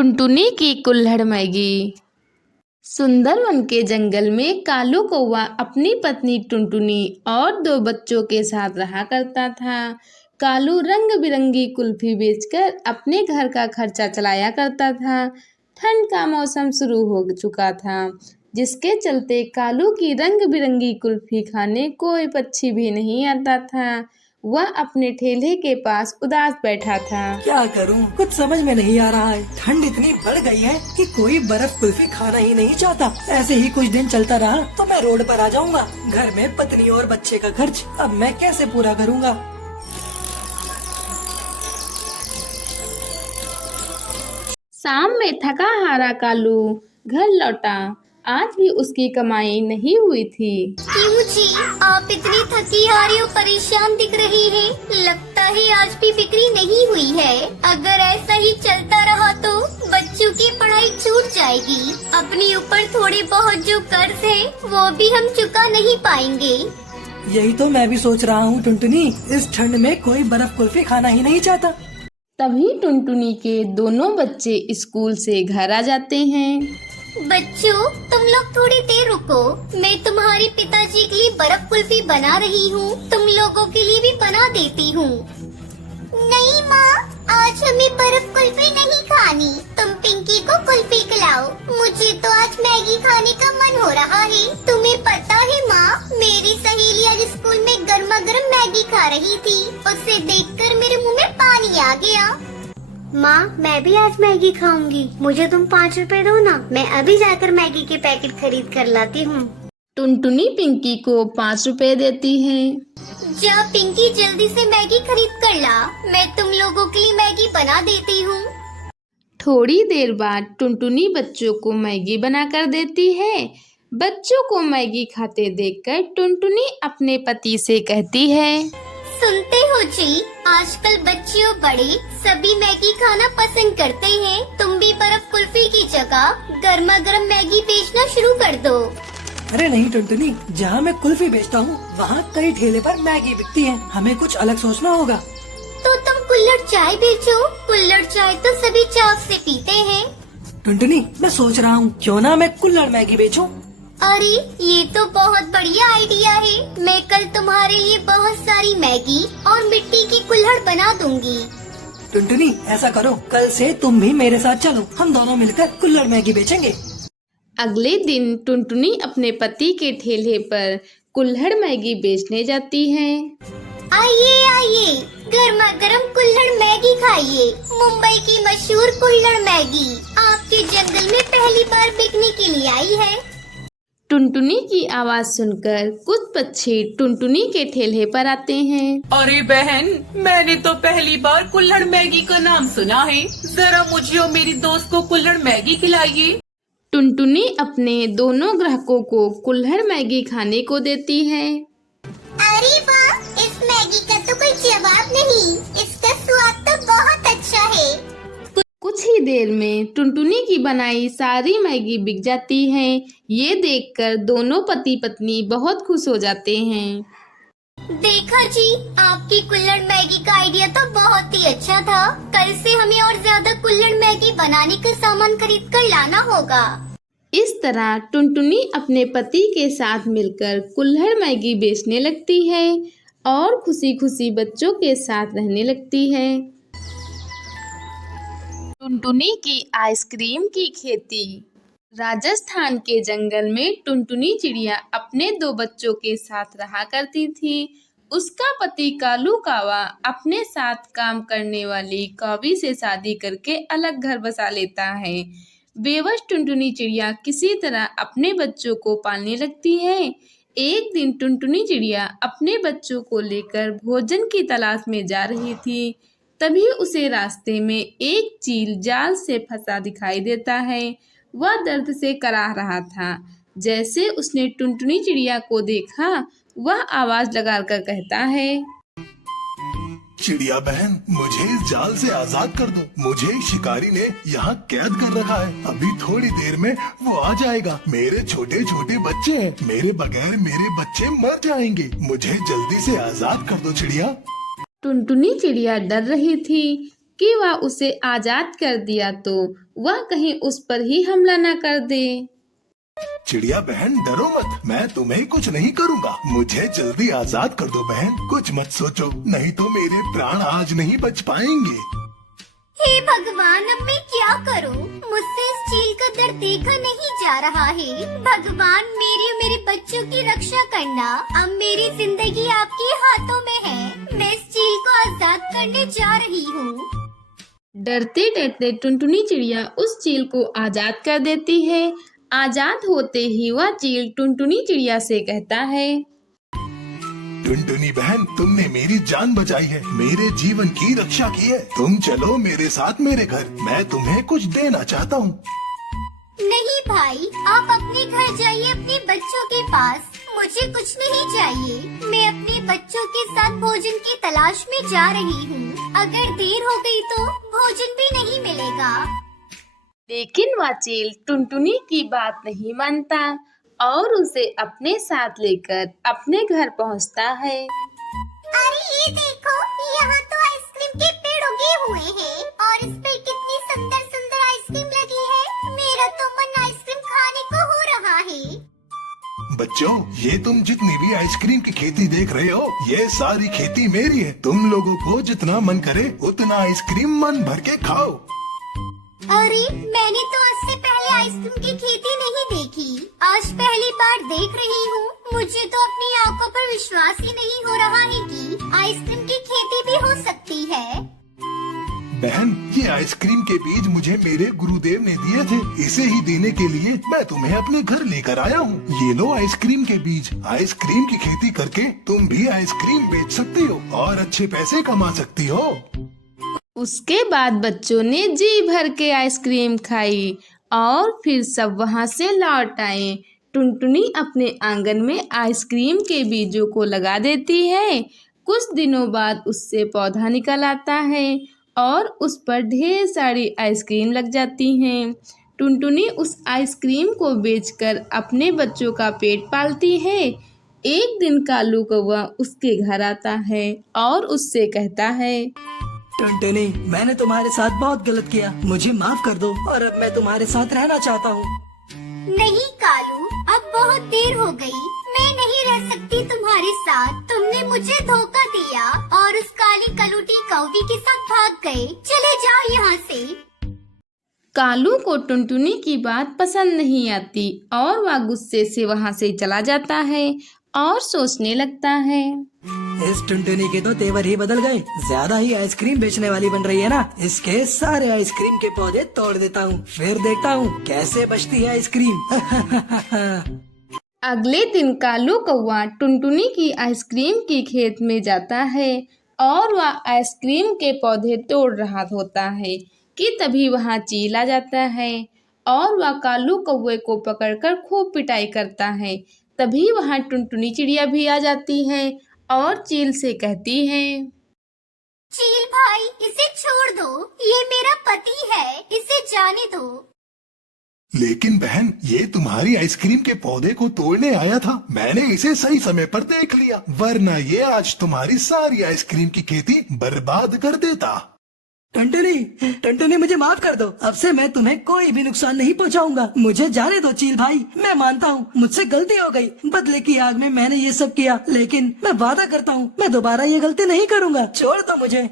टुनटुनी की कुल्हड़ मैगी। सुंदरवन के जंगल में कालू कौवा अपनी पत्नी टुनटुनी और दो बच्चों के साथ रहा करता था। कालू रंग बिरंगी कुल्फी बेचकर अपने घर का खर्चा चलाया करता था। ठंड का मौसम शुरू हो चुका था, जिसके चलते कालू की रंग बिरंगी कुल्फी खाने कोई पक्षी भी नहीं आता था। वह अपने ठेले के पास उदास बैठा था। क्या करूं, कुछ समझ में नहीं आ रहा है। ठंड इतनी बढ़ गई है कि कोई बर्फ कुल्फी खाना ही नहीं चाहता। ऐसे ही कुछ दिन चलता रहा तो मैं रोड पर आ जाऊंगा। घर में पत्नी और बच्चे का खर्च अब मैं कैसे पूरा करूंगा। शाम में थका हारा कालू घर लौटा। आज भी उसकी कमाई नहीं हुई थी। क्यों जी, आप इतनी थकी हारी और परेशान दिख रही हैं। लगता है आज भी बिक्री नहीं हुई है। अगर ऐसा ही चलता रहा तो बच्चों की पढ़ाई छूट जाएगी। अपने ऊपर थोड़े बहुत जो कर्ज है वो भी हम चुका नहीं पाएंगे। यही तो मैं भी सोच रहा हूँ टुनटुनी, इस ठंड में कोई बर्फ कुल्फी खाना ही नहीं चाहता। तभी टुनटुनी के दोनों बच्चे स्कूल से घर आ जाते हैं। बच्चों, तुम लोग थोड़ी देर रुको। मैं तुम्हारे पिताजी के लिए बर्फ कुल्फी बना रही हूँ। तुम लोगों के लिए भी बना देती हूँ। नहीं माँ, आज हमें बर्फ कुल्फी नहीं खानी। तुम पिंकी को कुल्फी खिलाओ। मुझे तो आज मैगी खाने का मन हो रहा है। तुम्हें पता है माँ, मेरी सहेली आज स्कूल में गर्मा गर्म मैगी खा रही थी। उसे देखकर मेरे मुँह में पानी आ गया। माँ, मैं भी आज मैगी खाऊंगी। मुझे तुम 5 रुपए दो ना, मैं अभी जाकर मैगी के पैकेट खरीद कर लाती हूँ। टुनटुनी पिंकी को 5 रुपए देती है। जा पिंकी, जल्दी से मैगी खरीद कर ला। मैं तुम लोगों के लिए मैगी बना देती हूँ। थोड़ी देर बाद टुनटुनी बच्चों को मैगी बनाकर देती है। बच्चों को मैगी खाते देखकर टुनटुनी अपने पति से कहती है, सुनते हो जी, आजकल बच्चे और बड़े सभी मैगी खाना पसंद करते हैं। तुम भी बर्फ कुल्फी की जगह गर्मा गर्म मैगी बेचना शुरू कर दो। अरे नहीं टुनटुनी, जहाँ मैं कुल्फी बेचता हूँ वहाँ कई ठेले पर मैगी बिकती है। हमें कुछ अलग सोचना होगा। तो तुम कुल्हड़ चाय बेचो। कुल्हड़ चाय तो सभी चाव से पीते हैं। टुनटुनी, मैं सोच रहा हूँ क्यों ना मैं कुल्हड़ मैगी बेचूं। अरे ये तो बहुत बढ़िया आइडिया है। मैं कल तुम्हारे लिए बहुत सारी मैगी और मिट्टी की कुल्हड़ बना दूंगी। टुनटुनी, ऐसा करो, कल से तुम भी मेरे साथ चलो। हम दोनों मिलकर कुल्हड़ मैगी बेचेंगे। अगले दिन टुनटुनी अपने पति के ठेले पर कुल्हड़ मैगी बेचने जाती है। आइए आइए, गर्मा गर्म कुल्हड़ मैगी खाइए। मुंबई की मशहूर कुल्हड़ मैगी आपके जंगल में पहली बार बिकने के लिए आई है। टुनटुनी की आवाज सुनकर कुछ पक्षी टुनटुनी के ठेले पर आते हैं। अरे बहन, मैंने तो पहली बार कुल्हड़ मैगी का नाम सुना है। जरा मुझे और मेरी दोस्त को कुल्हड़ मैगी खिलाइए। टुनटुनी अपने दोनों ग्राहकों को कुल्हड़ मैगी खाने को देती है। अरे वाह, इस मैगी का तो कोई जवाब नहीं। इसका स्वाद तो बहुत अच्छा है। कुछ ही देर में टुनटुनी की बनाई सारी मैगी बिक जाती है। ये देखकर दोनों पति पत्नी बहुत खुश हो जाते हैं। देखा जी, आपकी कुल्हड़ मैगी का आइडिया तो बहुत ही अच्छा था। कल से हमें और ज्यादा कुल्हड़ मैगी बनाने का सामान खरीद कर लाना होगा। इस तरह टुनटुनी अपने पति के साथ मिलकर कुल्हड़ मैगी बेचने लगती है और खुशी खुशी बच्चों के साथ रहने लगती है। टुनटुनी की आइसक्रीम की खेती। राजस्थान के जंगल में टुनटुनी चिड़िया अपने 2 बच्चों के साथ रहा करती थी। उसका पति कालू कौवा अपने साथ काम करने वाली कौवी से शादी करके अलग घर बसा लेता है। बेबस टुनटुनी चिड़िया किसी तरह अपने बच्चों को पालने लगती है। एक दिन टुनटुनी चिड़िया अपने बच्चों को लेकर भोजन की तलाश में जा रही थी। तभी उसे रास्ते में एक चील जाल से फंसा दिखाई देता है। वह दर्द से कराह रहा था। जैसे उसने टुनटुनी चिड़िया को देखा, वह आवाज लगाकर कहता है, चिड़िया बहन, मुझे इस जाल से आजाद कर दो। मुझे शिकारी ने यहाँ कैद कर रखा है। अभी थोड़ी देर में वो आ जाएगा। मेरे छोटे छोटे बच्चे हैं। मेरे बगैर मेरे बच्चे मर जाएंगे। मुझे जल्दी से आजाद कर दो चिड़िया। टुनटुनी चिड़िया डर रही थी कि वह उसे आजाद कर दिया तो वह कहीं उस पर ही हमला न कर दे। चिड़िया बहन डरो मत, मैं तुम्हें कुछ नहीं करूँगा। मुझे जल्दी आजाद कर दो बहन, कुछ मत सोचो, नहीं तो मेरे प्राण आज नहीं बच पाएंगे। हे भगवान, अब मैं क्या करूं? मुझसे इस चील का दर्द देखा नहीं जा रहा है। भगवान, मेरी और मेरे बच्चों की रक्षा करना। अब मेरी जिंदगी आपके हाथों में है। मैं इस चील को आजाद करने जा रही हूँ। डरते डरते टुनटुनी चिड़िया उस चील को आजाद कर देती है। आजाद होते ही वह चील टुनटुनी चिड़िया से कहता है, टुनटुनी बहन, तुमने मेरी जान बचाई है, मेरे जीवन की रक्षा की है। तुम चलो मेरे साथ मेरे घर, मैं तुम्हें कुछ देना चाहता हूँ। नहीं भाई, आप अपने घर जाइए, अपने बच्चों के पास। मुझे कुछ नहीं चाहिए। मैं अपने बच्चों के साथ भोजन की तलाश में जा रही हूँ। अगर देर हो गई तो भोजन भी नहीं मिलेगा। लेकिन वह चील टुनटुनी की बात नहीं मानता और उसे अपने साथ लेकर अपने घर पहुंचता है। अरे ये देखो, यहाँ तो आइसक्रीम के पेड़ उगे हुए हैं और इस पे कितनी सुंदर सुंदर आइसक्रीम लगी है। मेरा तो मन आइसक्रीम खाने को हो रहा है। बच्चों, ये तुम जितनी भी आइसक्रीम की खेती देख रहे हो, ये सारी खेती मेरी है। तुम लोगों को जितना मन करे उतना आइसक्रीम मन भर के खाओ। अरे, मैंने तो आज से पहले आइसक्रीम की खेती नहीं देखी। आज पहली बार देख रही हूँ। मुझे तो अपनी आंखों पर विश्वास ही नहीं हो रहा है कि आइसक्रीम की खेती भी हो सकती है। बहन, ये आइसक्रीम के बीज मुझे मेरे गुरुदेव ने दिए थे। इसे ही देने के लिए मैं तुम्हें अपने घर लेकर आया हूँ। ये लो आइसक्रीम के बीज। आइसक्रीम की खेती करके तुम भी आइसक्रीम बेच सकती हो और अच्छे पैसे कमा सकती हो। उसके बाद बच्चों ने जी भर के आइसक्रीम खाई और फिर सब वहां से लौट आए। टुनटुनी अपने आंगन में आइसक्रीम के बीजों को लगा देती है। कुछ दिनों बाद उससे पौधा निकल आता है और उस पर ढेर सारी आइसक्रीम लग जाती हैं। टुनटुनी उस आइसक्रीम को बेचकर अपने बच्चों का पेट पालती है। एक दिन कालू कौवा उसके घर आता है और उससे कहता है, टुनटुनी, मैंने तुम्हारे साथ बहुत गलत किया, मुझे माफ कर दो और अब मैं तुम्हारे साथ रहना चाहता हूँ। नहीं कालू, अब बहुत देर हो गई। मैं नहीं रह सकती तुम्हारे साथ। तुमने मुझे धोखा दिया और उस काली कलूटी कौवी के साथ भाग गए। चले जाओ यहाँ से। कालू को टुनटुनी की बात पसंद नहीं आती और वह गुस्से से वहां से चला जाता है और सोचने लगता है, इस टुनटुनी के तो तेवर ही बदल गए। ज्यादा ही आइसक्रीम बेचने वाली बन रही है ना। इसके सारे आइसक्रीम के पौधे तोड़ देता हूँ, फिर देखता हूँ कैसे बचती है आइसक्रीम। अगले दिन कालू कौवा टुनटुनी की आइसक्रीम की खेत में जाता है और वह आइसक्रीम के पौधे तोड़ रहा होता है कि तभी वहां चील आ जाता है और वह कालू कौवे को पकड़कर खूब पिटाई करता है। तभी वहां टुनटुनी चिड़िया भी आ जाती है और चील से कहती है, चील भाई, इसे छोड़ दो। ये मेरा पति है, इसे जाने दो। लेकिन बहन, ये तुम्हारी आइसक्रीम के पौधे को तोड़ने आया था। मैंने इसे सही समय पर देख लिया, वरना ये आज तुम्हारी सारी आइसक्रीम की खेती बर्बाद कर देता। टुनटुनी, मुझे माफ कर दो। अब से मैं तुम्हें कोई भी नुकसान नहीं पहुंचाऊंगा। मुझे जाने दो चील भाई। मैं मानता हूँ मुझसे गलती हो गई। बदले की आग में मैंने ये सब किया, लेकिन मैं वादा करता हूँ मैं दोबारा ये गलती नहीं करूँगा। छोड़ दो मुझे।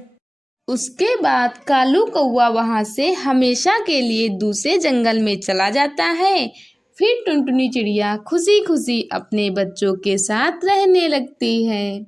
उसके बाद कालू कौवा वहां से हमेशा के लिए दूसरे जंगल में चला जाता है। फिर टुनटुनी चिड़िया खुशी खुशी अपने बच्चों के साथ रहने लगती है।